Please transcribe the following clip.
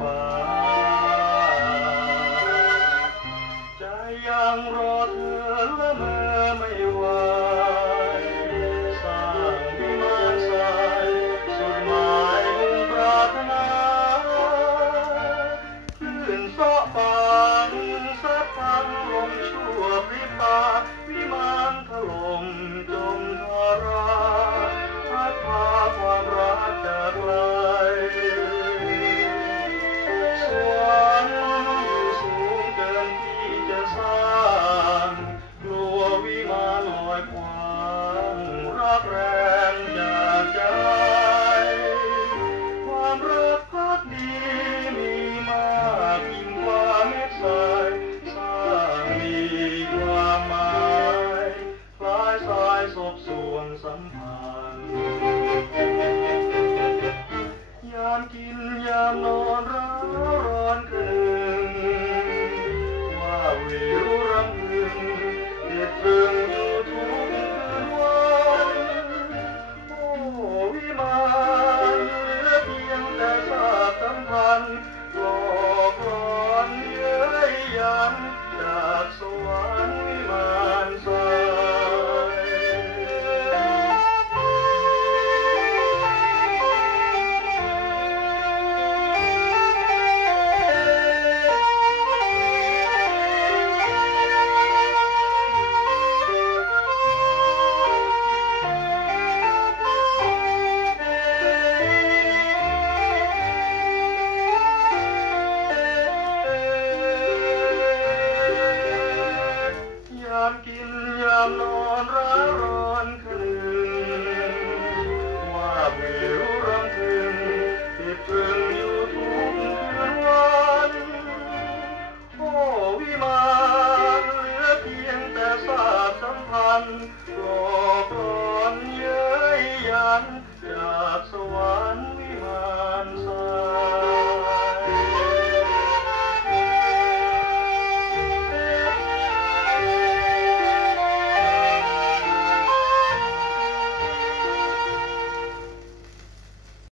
ฟ้าใจยังรอเธอละเมอไม่ไหวสร้างวิมานทรายสุดหมายมุ่งปรารถนาคลื่นซ้อฟังซัดพังลมชั่วพริบตาวิมานถล่มจมทาราพัดพาความรักจากไกลสวรรค์อยู่สูงเกินที่จะสร้างกลัววิมานลอยควางรักแรงจากใจความรักพักดีมีมากยิ่งกว่าเม็ดทรายสร้างมีความหมายคล้ายสายศพสวงสัมพันธ์ยามกินยามนอนร้าวร้อนคืนว่าวิวรำพึงเด็ดตรึงอยู่ทุกคืนวันโอ้วิมานเหลือเพียงแต่ซากสัมพันธ์ล